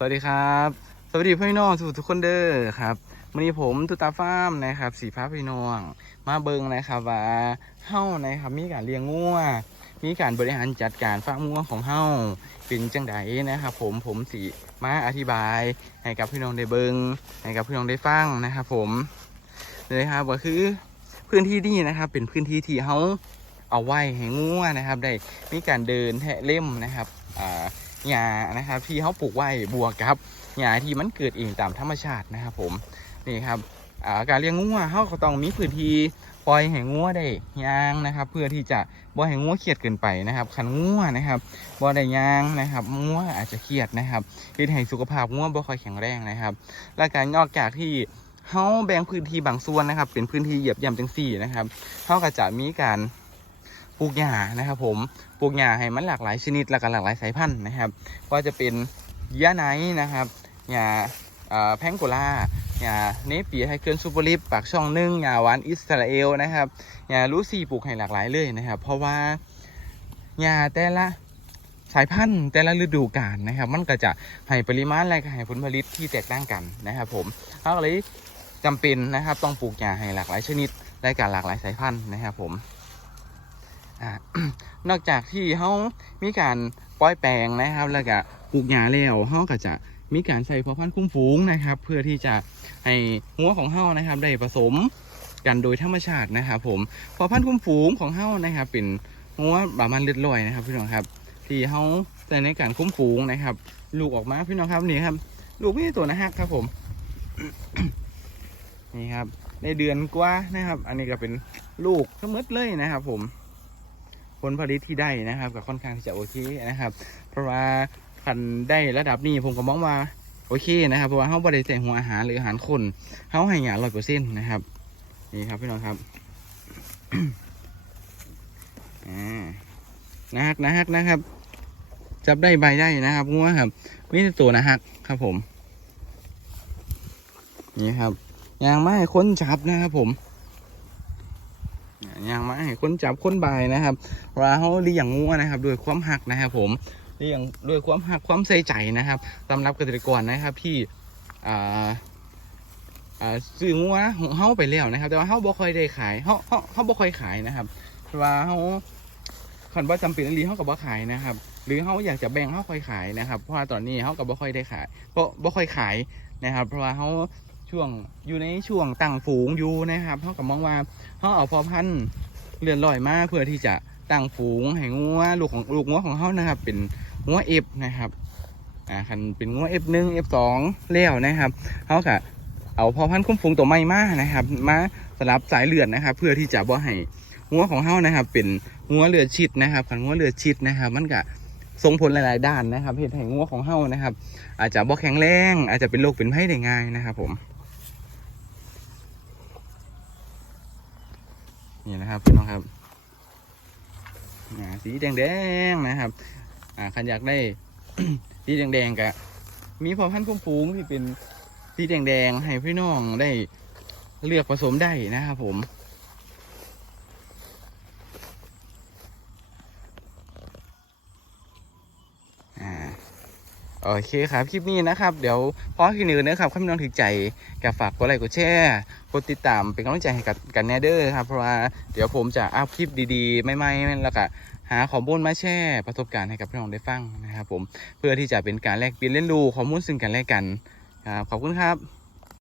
สวัสดีครับ สวัสดีพี่น้องทุกทุกคนเด้อครับวันนี้ผมตุตาฟ้ามนะครับสีฟ้าพี่น้อง มาเบิงนะครับว่าเฮ้านะครับมีการเลี้ยงงัวมีการบริหารจัดการฟาร์มงัวของเฮ้าเป็นจังไดนะครับผมผมสีมาอธิบายให้กับพี่น้องได้เบิงให้กับพี่น้องได้ฟังนะครับผมเลยครับก็คือพื้นที่นี่นะครับเป็นพื้นที่ที่เฮ้าเอาไว้ให้งัวนะครับ ได้มีการเดินแทะเล่มนะครับอ่า หญ้านะครับที่เขาปลูกไว้บวกกับหญ้าที่มันเกิดเองตามธรรมชาตินะครับผมนี่ครับาการเลี้ยงงัวเขาก็ต้องมีพื้นที่ปล่อยให้งัวได้ย่างนะครับ เพื่อที่จะบ่ให้งัวเครียดเกินไปนะครับคันงัวนะครับบ่ได้ย่างนะครับงัวอาจจะเครียดนะครับเฮ็ดให้สุขภาพงัวบ่ค่อยแข็งแรงนะครับ และการนอกจากที่เขาแบ่งพื้นที่บางส่วนนะครับ เป็นพื้นที่เหยียบย่ำจังสี่นะครับเขาก็จะมีการ ปลูกหญ้านะครับผมปลูกหญ้าให้มันหลากหลายชนิดและก็หลากหลายสายพันธุ์นะครับว่าจะเป็นหญ้าไนนะครับหญ้าแพงโกลาหญ้าเนปีไทเกิลซูเปอร์ลิปปากช่องหนึ่งหญ้าหวานอิสราเอลนะครับหญ้าลูซี่ปลูกให้หลากหลายเลยนะครับ เพราะว่าหญ้าแต่ละสายพันธุ์แต่ละฤดูกาลนะครับ มันก็จะให้ปริมาณและก็ให้ผลผลิตที่แตกต่างกันนะครับ ผมเขาก็เลยจำเป็นนะครับต้องปลูกหญ้าให้หลากหลายชนิดและการหลากหลายสายพันธุ์นะครับผม นอกจากที่เขามีการปล่อยแปลงนะครับ แล้วก็ปลูกหญ้าแล้วเขาก็จะมีการใส่พ่อพันธุ์คุ้มฝูงนะครับ เพื่อที่จะให้หัวของเขานะครับ ได้ผสมกันโดยธรรมชาตินะครับผมพ่อพันธุ์คุ้มฝูงของเขานะครับ เป็นหัวบามันเลือดลอยนะครับ พี่น้องครับ ที่เขาใส่ในการคุ้มฝูงนะครับ ลูกออกมาพี่น้องครับนี่ครับ ลูกไม่ใช่ตัวนะฮะครับผมนี่ครับ ในเดือนกว่านะครับ อันนี้ก็เป็นลูกทั้งหมดเลยนะครับ ผม ผลผลิตที่ได้นะครับก็ค่อนข้างที่จะโอเคนะครับ เพราะว่าคันได้ระดับนี้ผมก็มองว่าโอเคนะครับเพราะว่าเขาบริใส่หัวอาหารหรืออาหารคนเขาให้หยาร้อยเปอร์เซ็นต์นะครับนี่ครับพี่น้องครับนะฮักนะฮักนะครับ จับได้ใบได้นะครับงัวครับมีตัวนะฮักครับผม นี่ครับยางไม้ค้นจับนะครับผม อย่างมาให้คนจับคนบายนะครับว่าเขาเลี้ยงงูนะครับด้วยความหักนะครับผมเลี้ยงด้วยความหักความใส่ใจนะครับสำหรับเกษตรกรนะครับที่อ่าซื้องัวเขาไปแล้วนะครับ แต่ว่าเขาบ่ค่อยได้ขายเขาเขาเขาบ่ค่อยขายนะครับเพราะว่าเขาคันว่าจำเป็นอีหลีเขาก็บ่ขายนะครับ หรือเขาอยากจะแบ่งเขาค่อยขายนะครับ เพราะว่าตอนนี้เขาก็บ่ค่อยได้ขายเพราะบ่ค่อยขายนะครับ เพราะว่าเขา ช่วงอยู่ในช่วงตั้งฝูงอยู่นะครับเขาก็มองว่าเขาเอาพอพันธุ์เลื่อนลอยมาเพื่อที่จะตั้งฝูงให้งัวลูกของลูกงัวของเขานะครับ เป็นงัวเอฟนะครับอ่าคันเป็นงัวเอฟหนึ่งเอฟสองแล้วนะครับเขาก็เอาพอพันธุ์คุ้มฝูงตัวใหม่มานะครับ มาสลับสายเลือดนะครับ เพื่อที่จะบ่ให้งัวของเขานะครับ เป็นงัวเลือดชิดนะครับคันงัวเลือดชิดนะครับ มันก็ส่งผลหลาย ๆ ด้านนะครับเหตุให้งัวของเขานะครับ อาจจะบ่แข็งแรง อาจจะเป็นโรคเป็นไข้ได้ง่ายนะครับผม นี่นะครับพี่น้องครับสีแดงๆนะครับ อ่าคันอยากได้สีแดงๆกะมีพอพันธุ์คุ้มฟูงที่เป็นสีแดงๆให้พี่น้องได้เลือกผสมได้นะครับผม โอเคครับ คลิปนี้นะครับ เดี๋ยวพอคลิปนี้นะครับข้าพี่น้องถือใจกับฝากกดไลค์กดแชร์กดติดตามเป็นกำลังใจให้กับกันแนเดอร์ครับ เพราะว่าเดี๋ยวผมจะอัพคลิปดีๆ ไม่ไม่แล้วก็หาข้อมูลมาแชร์ประสบการณ์ให้กับพี่น้องได้ฟังนะครับผมเพื่อที่จะเป็นการแลกเปลี่ยนเรียนรู้ข้อมูลซึ่งกันและกันครับขอบคุณครับ